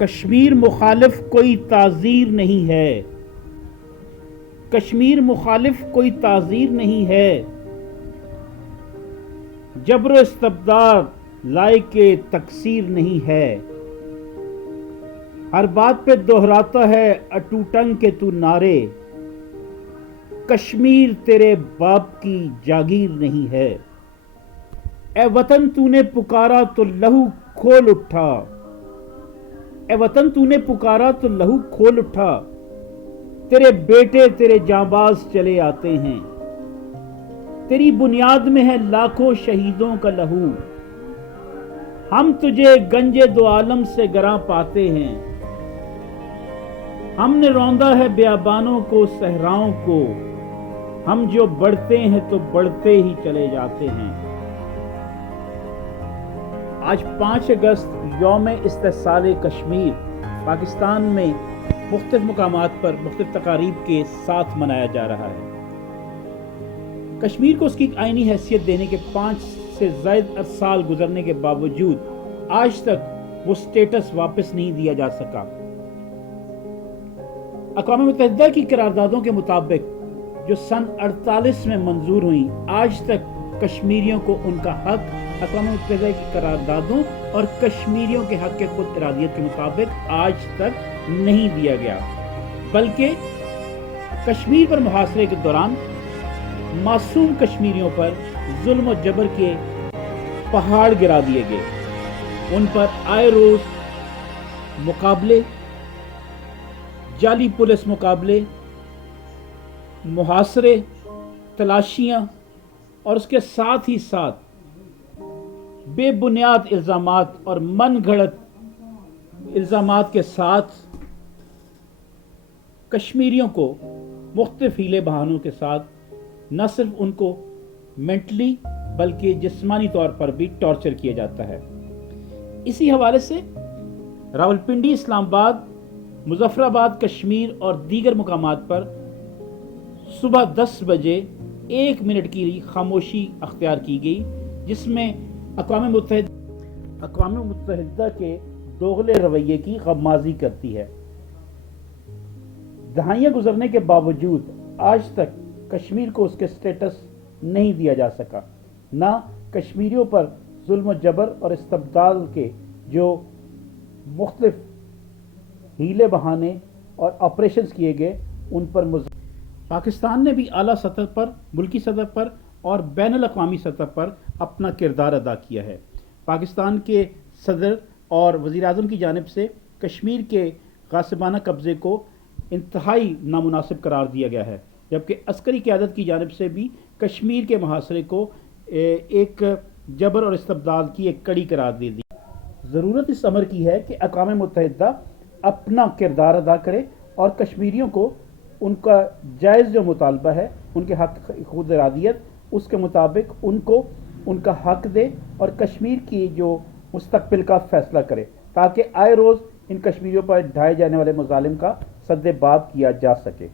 کشمیر مخالف کوئی تعزیر نہیں ہے، کشمیر مخالف کوئی تعزیر نہیں ہے، جبر و استبداد لائق تکثیر نہیں ہے، ہر بات پہ دہراتا ہے اٹوٹنگ کے تو نعرے، کشمیر تیرے باپ کی جاگیر نہیں ہے، اے وطن تو نے پکارا تو لہو کھول اٹھا، اے وطن تو نے پکارا تو لہو کھول اٹھا، تیرے بیٹے تیرے جانباز چلے آتے ہیں، تیری بنیاد میں ہے لاکھوں شہیدوں کا لہو، ہم تجھے گنج دو عالم سے گراں پاتے ہیں، ہم نے روندا ہے بیابانوں کو صحراؤں کو، ہم جو بڑھتے ہیں تو بڑھتے ہی چلے جاتے ہیں۔ آج 5 اگست یوم استحصال کشمیر پاکستان میں مختلف مقامات پر مختلف تقاریب کے ساتھ منایا جا رہا ہے۔ کشمیر کو اس کی آئینی حیثیت دینے کے 5 سے زائد سال گزرنے کے باوجود آج تک وہ سٹیٹس واپس نہیں دیا جا سکا۔ اقوام متحدہ کی قراردادوں کے مطابق جو سن 48 میں منظور ہوئیں، آج تک کشمیریوں کو ان کا حق اقوام متحدہ کی قراردادوں اور کشمیریوں کے حق کے خود ارادیت کے مطابق آج تک نہیں دیا گیا، بلکہ کشمیر پر محاصرے کے دوران معصوم کشمیریوں پر ظلم و جبر کے پہاڑ گرا دیے گئے، ان پر آئے روز مقابلے، جعلی پولیس مقابلے، محاصرے، تلاشیاں اور اس کے ساتھ ہی ساتھ بے بنیاد الزامات اور من گھڑت الزامات کے ساتھ کشمیریوں کو مختلف ہیلے بہانوں کے ساتھ نہ صرف ان کو مینٹلی بلکہ جسمانی طور پر بھی ٹارچر کیا جاتا ہے۔ اسی حوالے سے راولپنڈی، اسلام آباد، مظفر آباد، کشمیر اور دیگر مقامات پر صبح 10 بجے 1 منٹ کی خاموشی اختیار کی گئی، جس میں اقوام متحدہ کے دوغلے رویے کی غمازی کرتی ہے۔ دہائیاں گزرنے کے باوجود آج تک کشمیر کو اس کے سٹیٹس نہیں دیا جا سکا، نہ کشمیریوں پر ظلم و جبر اور استبدال کے جو مختلف ہیلے بہانے اور آپریشنز کیے گئے ان پر پاکستان نے بھی اعلیٰ سطح پر، ملکی سطح پر اور بین الاقوامی سطح پر اپنا کردار ادا کیا ہے۔ پاکستان کے صدر اور وزیر اعظم کی جانب سے کشمیر کے غاصبانہ قبضے کو انتہائی نامناسب قرار دیا گیا ہے، جبکہ عسکری قیادت کی جانب سے بھی کشمیر کے محاصرے کو ایک جبر اور استبداد کی ایک کڑی قرار دے دی۔ ضرورت اس امر کی ہے کہ اقوام متحدہ اپنا کردار ادا کرے اور کشمیریوں کو ان کا جائز جو مطالبہ ہے، ان کے حق خود ارادیت، اس کے مطابق ان کو ان کا حق دے اور کشمیر کی جو مستقبل کا فیصلہ کرے، تاکہ آئے روز ان کشمیریوں پر ڈھائے جانے والے مظالم کا سد باب کیا جا سکے۔